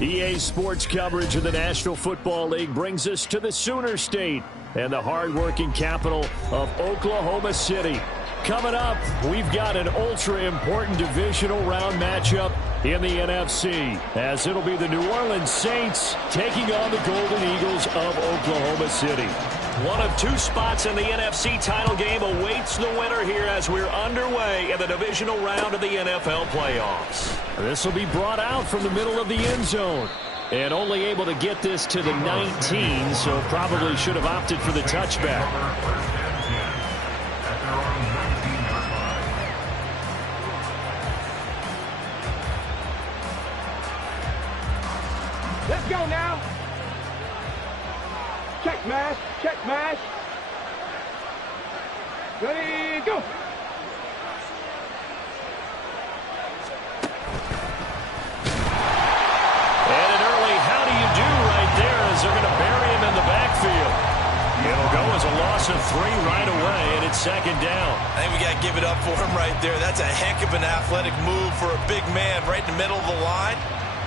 EA Sports coverage of the National Football League brings us to the Sooner State and the hard-working capital of Oklahoma City. Coming up, we've got an ultra-important divisional round matchup in the NFC, as it'll be the New Orleans Saints taking on the Golden Eagles of Oklahoma City. One of two spots in the NFC title game awaits the winner here as we're underway in the divisional round of the NFL playoffs. This will be brought out from the middle of the end zone. And only able to get this to the 19, so probably should have opted for the touchback. Let's go now. Check mash, check mash. Ready, go. And an early how do you do right there as they're going to bury him in the backfield. It'll go as a loss of 3 right away, and it's second down. I think we got to give it up for him right there. That's a heck of an athletic move for a big man right in the middle of the line.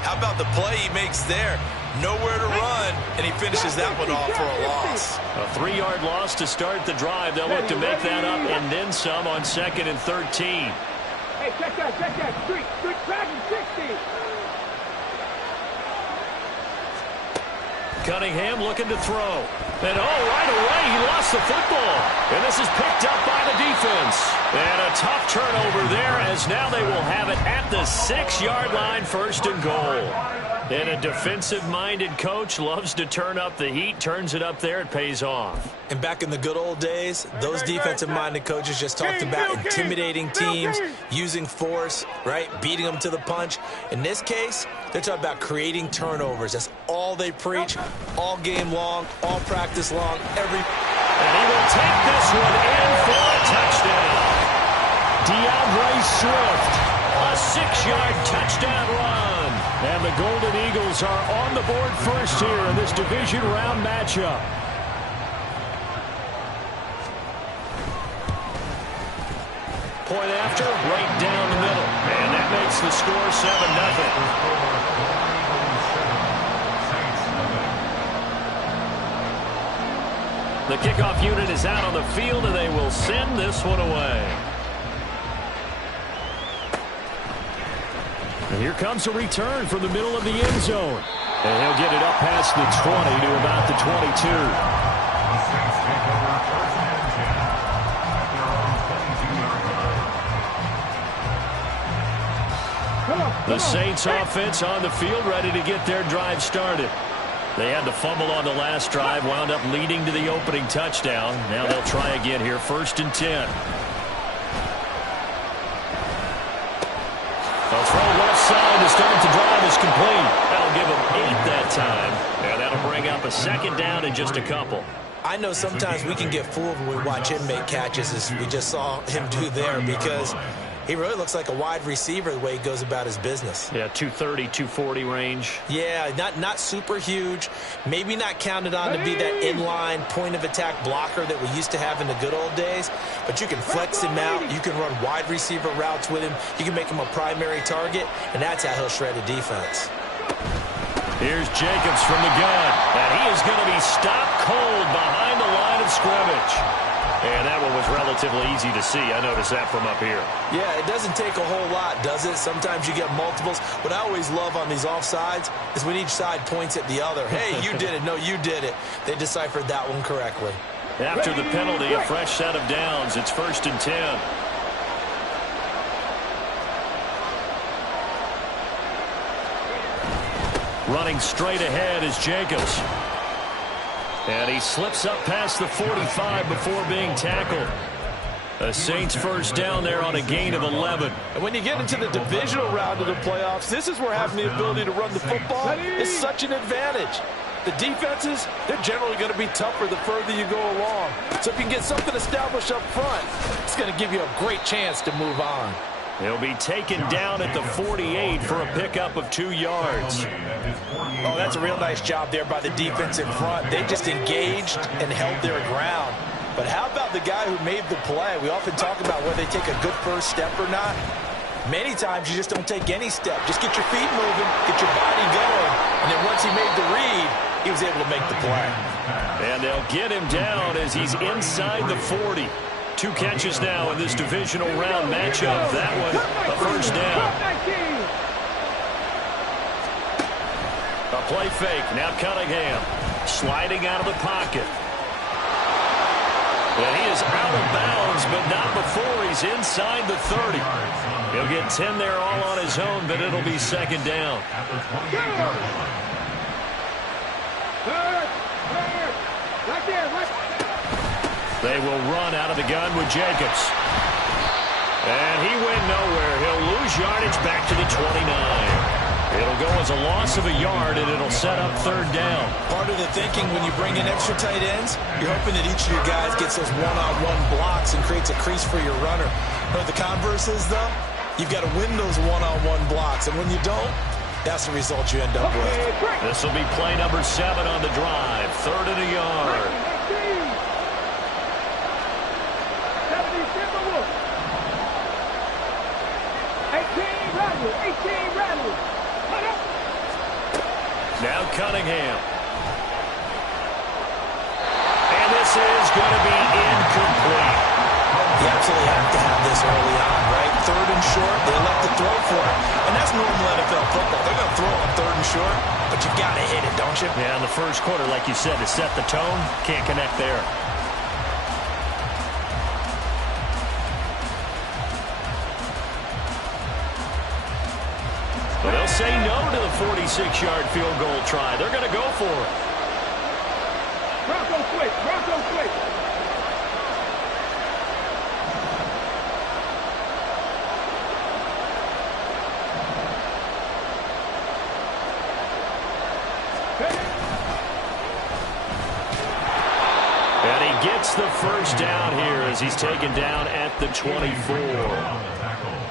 How about the play he makes there? Nowhere to run, and he finishes that one off for a loss. A 3-yard loss to start the drive. They'll look to make that up and then some on 2nd and 13. Hey, check that, Street tracking 60. Cunningham looking to throw. And right away, he lost the football. And this is picked up by the defense. And a tough turnover there, as now they will have it at the 6-yard line, 1st and goal. And a defensive-minded coach loves to turn up the heat, turns it up there, it pays off. And back in the good old days, those defensive-minded coaches just talked about intimidating teams, using force, right, beating them to the punch. In this case, they're talking about creating turnovers. That's all they preach, all game long, all practice long, And he will take this one in for a touchdown. DeAndre Swift, a 6-yard touchdown run. And the Golden Eagles are on the board first here in this division round matchup. Point after, right down the middle. And that makes the score 7-0. The kickoff unit is out on the field, and they will send this one away. And here comes a return from the middle of the end zone. And he'll get it up past the 20 to about the 22. The Saints offense on the field, ready to get their drive started. They had the fumble on the last drive, wound up leading to the opening touchdown. Now they'll try again here, 1st and 10. A throw left side to start the drive is complete. That'll give them 8 that time. And that'll bring up a 2nd down and just a couple. I know sometimes we can get fooled when we watch him make catches, as we just saw him do there, because he really looks like a wide receiver the way he goes about his business. Yeah, 230, 240 range. Yeah, not super huge. Maybe not counted on to be that inline point-of-attack blocker that we used to have in the good old days. But you can flex him out. You can run wide receiver routes with him. You can make him a primary target, and that's how he'll shred a defense. Here's Jacobs from the gun. And he is going to be stopped cold behind the line of scrimmage. And that one was relatively easy to see. I noticed that from up here. Yeah, it doesn't take a whole lot, does it? Sometimes you get multiples. What I always love on these offsides is when each side points at the other. Hey, you did it. No, you did it. They deciphered that one correctly. After the penalty, a fresh set of downs. It's 1st and 10. Running straight ahead is Jacobs. And he slips up past the 45 before being tackled. A Saints 1st down there on a gain of 11. And when you get into the divisional round of the playoffs, this is where having the ability to run the football is such an advantage. The defenses, they're generally going to be tougher the further you go along. So if you can get something established up front, it's going to give you a great chance to move on. He'll be taken down at the 48 for a pickup of 2 yards. Oh, that's a real nice job there by the defense in front. They just engaged and held their ground. But how about the guy who made the play? We often talk about whether they take a good first step or not. Many times you just don't take any step. Just get your feet moving, get your body going. And then once he made the read, he was able to make the play. And they'll get him down as he's inside the 40. 2 catches now in this divisional round matchup. That one, a 1st down. A play fake. Now Cunningham sliding out of the pocket. And he is out of bounds, but not before he's inside the 30. He'll get 10 there all on his own, but it'll be 2nd down. They will run out of the gun with Jacobs. And he went nowhere. He'll lose yardage back to the 29. It'll go as a loss of a yard, and it'll set up 3rd down. Part of the thinking when you bring in extra tight ends, you're hoping that each of your guys gets those one-on-one blocks and creates a crease for your runner. But the converse is, though, you've got to win those one-on-one blocks. And when you don't, that's the result you end up with. This will be play number 7 on the drive. 3rd and a yard. Now Cunningham. And this is going to be incomplete. You absolutely have to have this early on, right? 3rd and short, they elect to throw for it. And that's normal NFL football. They're going to throw on 3rd and short, but you got to hit it, don't you? Yeah, in the first quarter, like you said, to set the tone, can't connect there. But they'll say no to the 46-yard field goal try. They're going to go for it. Bronco switch, Bronco switch. And he gets the first down here as he's taken down at the 24.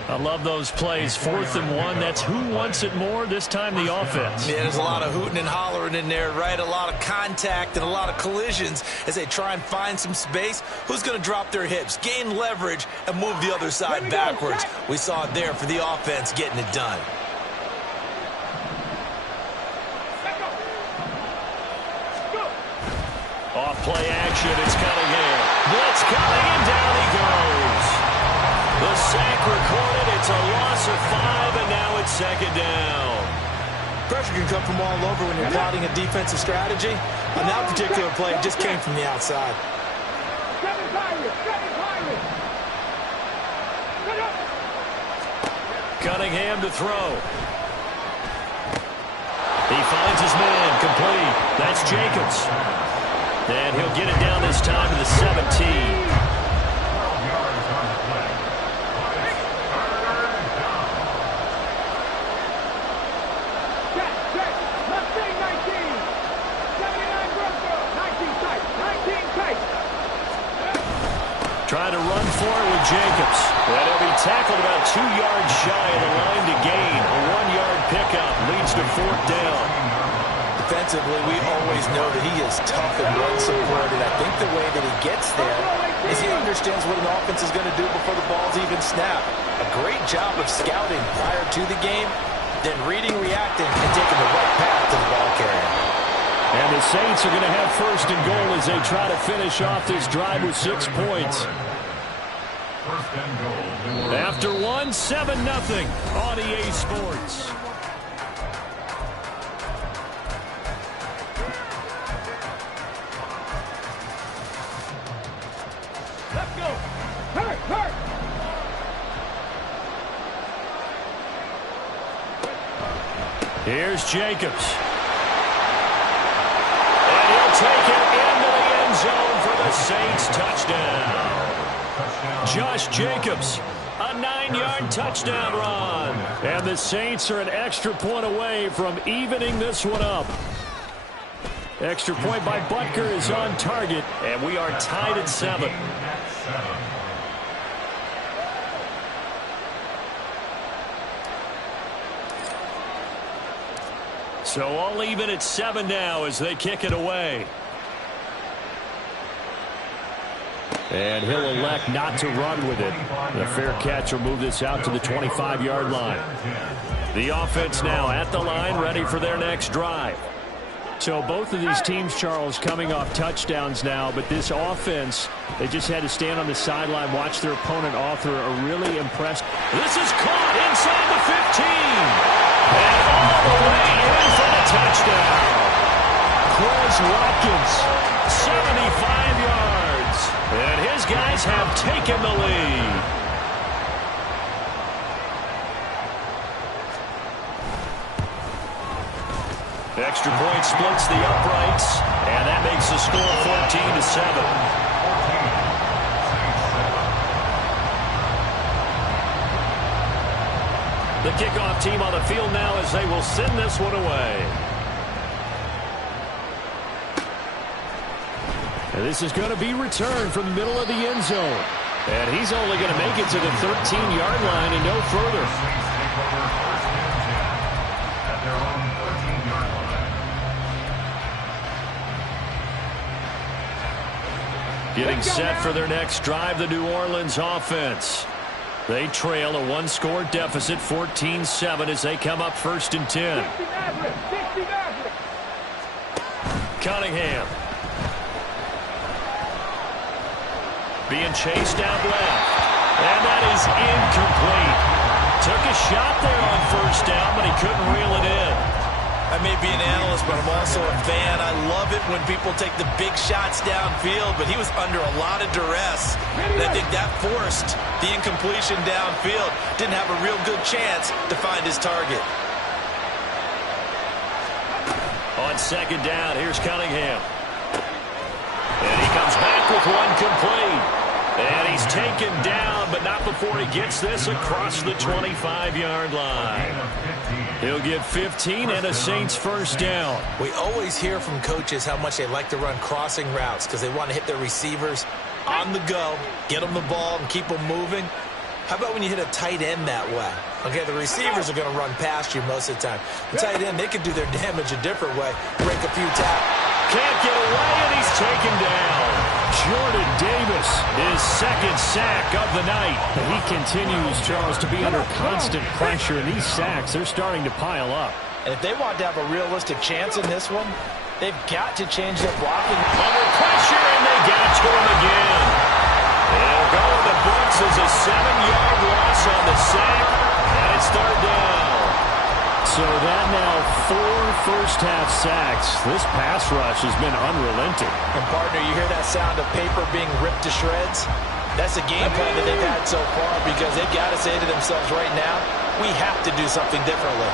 I love those plays. 4th and 1. That's who wants it more, this time the offense. Yeah, there's a lot of hooting and hollering in there, right? A lot of contact and a lot of collisions as they try and find some space. Who's going to drop their hips, gain leverage, and move the other side backwards? We saw it there for the offense getting it done. Off play action, it's Cunningham. Blitz coming, and down he goes. The sack recorded, it's a loss of 5, and now it's 2nd down. Pressure can come from all over when you're plotting a defensive strategy. On that particular play, it just came from the outside. Cunningham to throw. He finds his man, complete. That's Jacobs. And he'll get it down this time to the 17. Trying to run for it with Jacobs. And he'll be tackled about 2 yards shy of the line to gain. A 1-yard pickup leads to 4th down. Defensively, we always know that he is tough and run support, and I think the way that he gets there is he understands what an offense is going to do before the ball's even snapped. A great job of scouting prior to the game, then reading, reacting, and taking the right path to the ball carrier. And the Saints are going to have 1st and goal as they try to finish off this drive with 6 points. After 1, 7-0 on EA Sports. Let's go. Hurt, hurt. Here's Jacobs. And he'll take it into the end zone for the Saints touchdown. Josh Jacobs, a 9-yard touchdown run. And the Saints are an extra point away from evening this one up. Extra point by Butker is on target, and we are tied at 7. So all even at 7 now as they kick it away. And he'll elect not to run with it. The fair catch will move this out to the 25-yard line. The offense now at the line, ready for their next drive. So both of these teams, Charles, coming off touchdowns now, but this offense, they just had to stand on the sideline, watch their opponent author a really impressed. This is caught inside the 15. And all the way in for the touchdown. Chris Watkins, 75 yards. And his guys have taken the lead. Extra point splits the uprights, and that makes the score 14-7. The kickoff team on the field now as they will send this one away. And this is going to be returned from the middle of the end zone. And he's only going to make it to the 13-yard line and no further. Getting set for their next drive, the New Orleans offense. They trail a 1-score deficit, 14-7, as they come up 1st and 10. Cunningham. Being chased out left. And that is incomplete. Took a shot there on 1st down, but he couldn't reel it in. I may be an analyst, but I'm also a fan. I love it when people take the big shots downfield, but he was under a lot of duress. And I think that forced the incompletion downfield. Didn't have a real good chance to find his target. On second down, here's Cunningham. And he comes back with one complete. And he's taken down, but not before he gets this across the 25-yard line. He'll get 15 and a Saints first down. We always hear from coaches how much they like to run crossing routes because they want to hit their receivers on the go, get them the ball, and keep them moving. How about when you hit a tight end that way? Okay, the receivers are going to run past you most of the time. The tight end, they can do their damage a different way, break a few tackles. Can't get away, and he's taken down. Jordan Davis, his second sack of the night. He continues, Charles, to be under constant pressure, and these sacks, they're starting to pile up. And if they want to have a realistic chance in this one, they've got to change their blocking. Under pressure, and they got to him again. It'll go in the books as a 7-yard loss on the sack, and it's third down. So that now 4 first-half sacks. This pass rush has been unrelenting. And, partner, you hear that sound of paper being ripped to shreds? That's a game plan that they've had so far because they've got to say to themselves right now, we have to do something differently.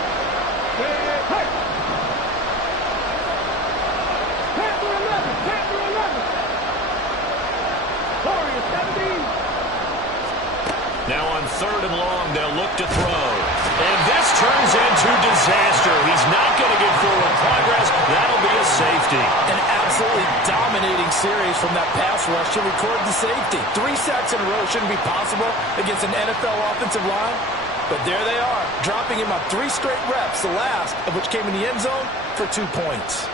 Now on third and long, they'll look to throw. And this turns into disaster. He's not going to get forward progress. That'll be a safety. An absolutely dominating series from that pass rush to record the safety. 3 sacks in a row shouldn't be possible against an NFL offensive line. But there they are, dropping him on 3 straight reps, the last of which came in the end zone for 2 points.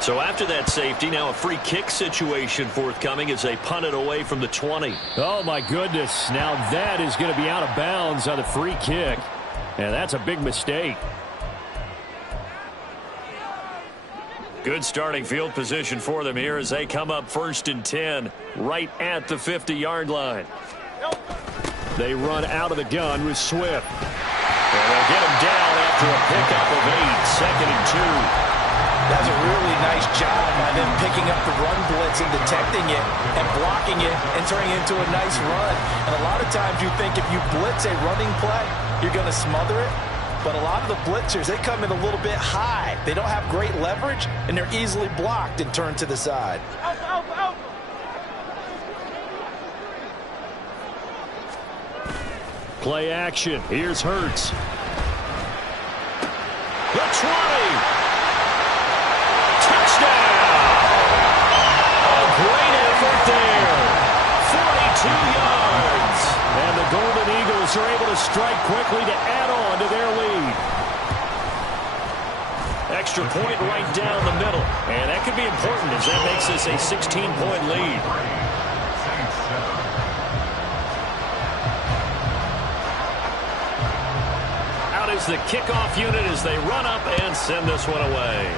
So after that safety, now a free kick situation forthcoming as they punt it away from the 20. Oh, my goodness. Now that is going to be out of bounds on the free kick. And that's a big mistake. Good starting field position for them here as they come up 1st and 10 right at the 50-yard line. They run out of the gun with Swift. And they'll get him down after a pickup of 8, 2nd and 2. That's a really nice job by them picking up the run blitz and detecting it and blocking it and turning it into a nice run. And a lot of times you think if you blitz a running play, you're going to smother it. But a lot of the blitzers, they come in a little bit high. They don't have great leverage, and they're easily blocked and turned to the side. Out. Play action. Here's Hurts. The 20. Great effort there. 42 yards. And the Golden Eagles are able to strike quickly to add on to their lead. Extra point right down the middle. And that could be important as that makes this a 16-point lead. Out is the kickoff unit as they run up and send this one away.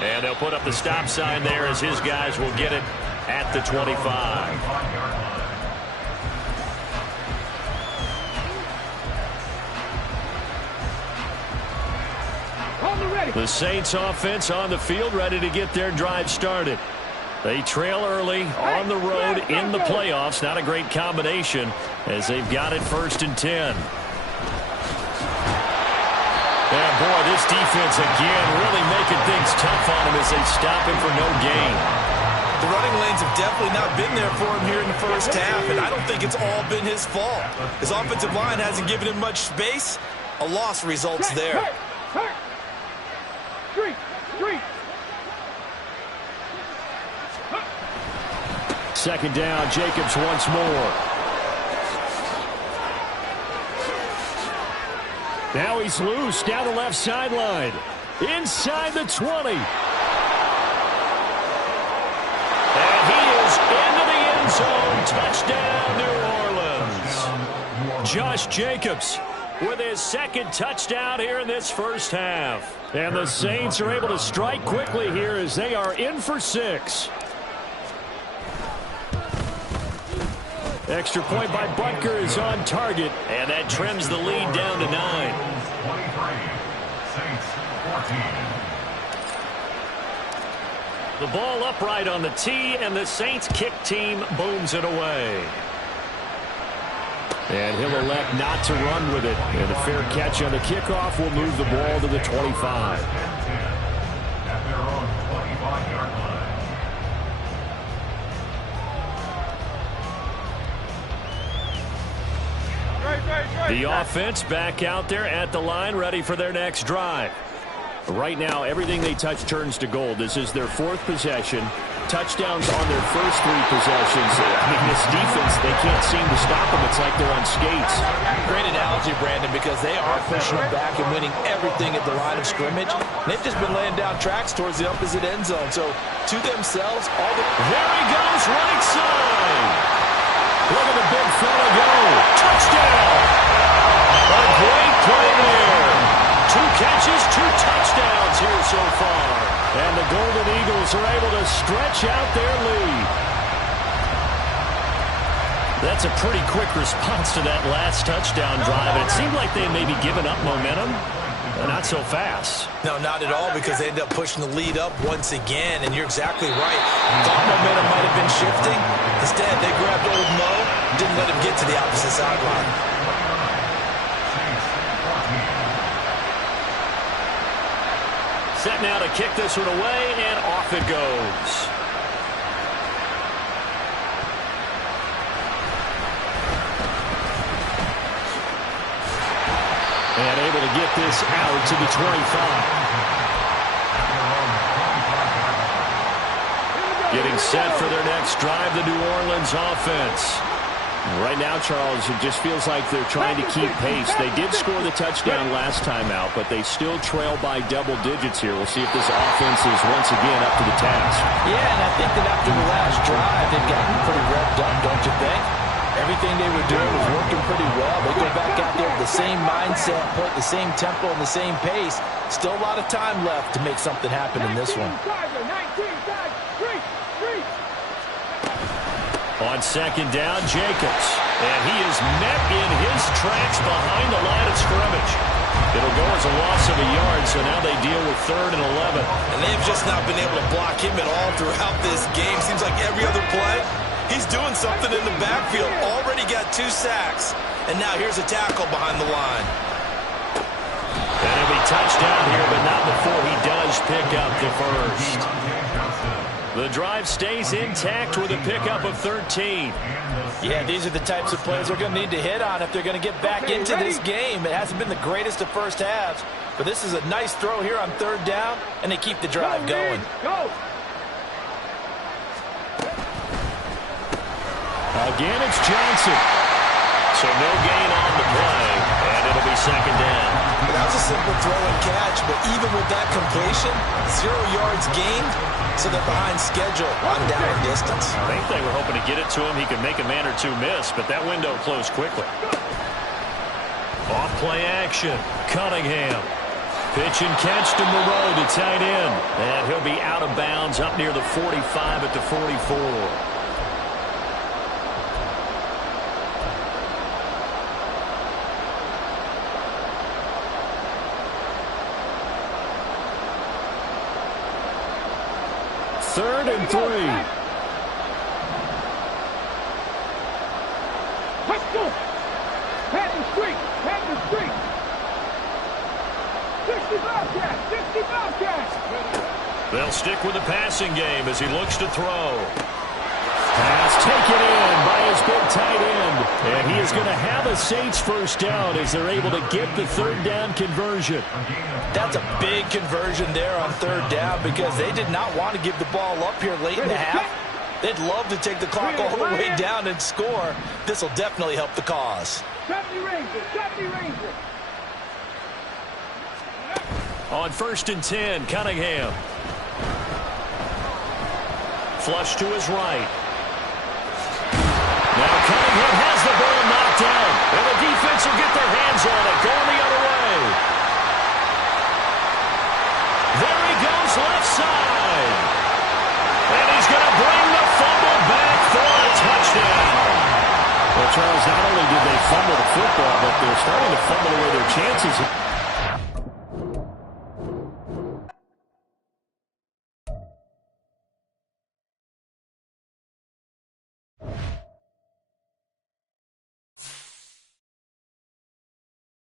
And they'll put up the stop sign there as his guys will get it at the 25. The Saints offense on the field ready to get their drive started. They trail early on the road in the playoffs. Not a great combination as they've got it 1st and 10. And boy, this defense again really making things tough on him as they stop him for no gain. The running lanes have definitely not been there for him here in the first half, and I don't think it's all been his fault. His offensive line hasn't given him much space. A loss results there. Street. Second down, Jacobs once more. Now he's loose down the left sideline. Inside the 20. And he is into the end zone. Touchdown, New Josh Jacobs with his second touchdown here in this first half. And the Saints are able to strike quickly here as they are in for 6. Extra point by Butker is on target, and that trims the lead down to 9. 23, Saints 14. The ball upright on the tee, and the Saints kick team booms it away. And he'll elect not to run with it. And a fair catch on the kickoff will move the ball to the 25. At their own 25-yard line. The offense back out there at the line, ready for their next drive. Right now, everything they touch turns to gold. This is their 4th possession. Touchdowns on their first 3 possessions. I mean, this defense, they can't seem to stop them. It's like they're on skates. Great analogy, Brandon, because they are pushing them back and winning everything at the line of scrimmage. They've just been laying down tracks towards the opposite end zone. So, to themselves, all the... There he goes, right side. Look at the big fella go. Touchdown. A great play there. 2 catches, 2 touchdowns here so far. And the Golden Eagles are able to stretch out their lead. That's a pretty quick response to that last touchdown drive. And it seemed like they may be giving up momentum. Not so fast. No, not at all, because they ended up pushing the lead up once again. And you're exactly right. Thought momentum might have been shifting. Instead, they grabbed Old Mo, didn't let him get to the opposite sideline. Set now to kick this one away, and off it goes. And able to get this out to the 25. Getting set for their next drive, the New Orleans offense. Right now, Charles, it just feels like they're trying to keep pace. They did score the touchdown last time out, but they still trail by double digits here. We'll see if this offense is once again up to the task. Yeah, and I think that after the last drive, they've gotten pretty revved up, don't you think? Everything they were doing was working pretty well. They go back out there with the same mindset, put the same tempo and the same pace. Still a lot of time left to make something happen in this one. On second down, Jacobs. And he is met in his tracks behind the line of scrimmage. It'll go as a loss of a yard, so now they deal with 3rd and 11. And they've just not been able to block him at all throughout this game. Seems like every other play, he's doing something in the backfield. Already got 2 sacks. And now here's a tackle behind the line. And he'll be touchdown here, but not before he does pick up the first. The drive stays intact with a pickup of 13. Yeah, these are the types of plays they're going to need to hit on if they're going to get back into this game. It hasn't been the greatest of first halves, but this is a nice throw here on 3rd down, and they keep the drive going. Again, it's Johnson. So no gain on the play, and it'll be 2nd down. That was a simple throw and catch, but even with that completion, 0 yards gained, so they're behind schedule on down and distance. I think they were hoping to get it to him. He could make a man or 2 miss, but that window closed quickly. Off play action. Cunningham. Pitch and catch to Moreau to tight end. And he'll be out of bounds up near the 45 at the 44. Third and 3. Let's go. Pat the street. Pat the street. 60 Bobcats. They'll stick with the passing game as he looks to throw. Pass taken in by his big tight end. And he is going to have a Saints first down as they're able to get the 3rd down conversion. That's a big conversion there on 3rd down because they did not want to give the ball up here late in the half. They'd love to take the clock all the way down and score. This will definitely help the cause. 70 Rangers. On 1st and 10, Cunningham. Flush to his right. Now Cunningham has the ball knocked down. And the Charles, not only did they fumble the football, but they're starting to fumble away their chances.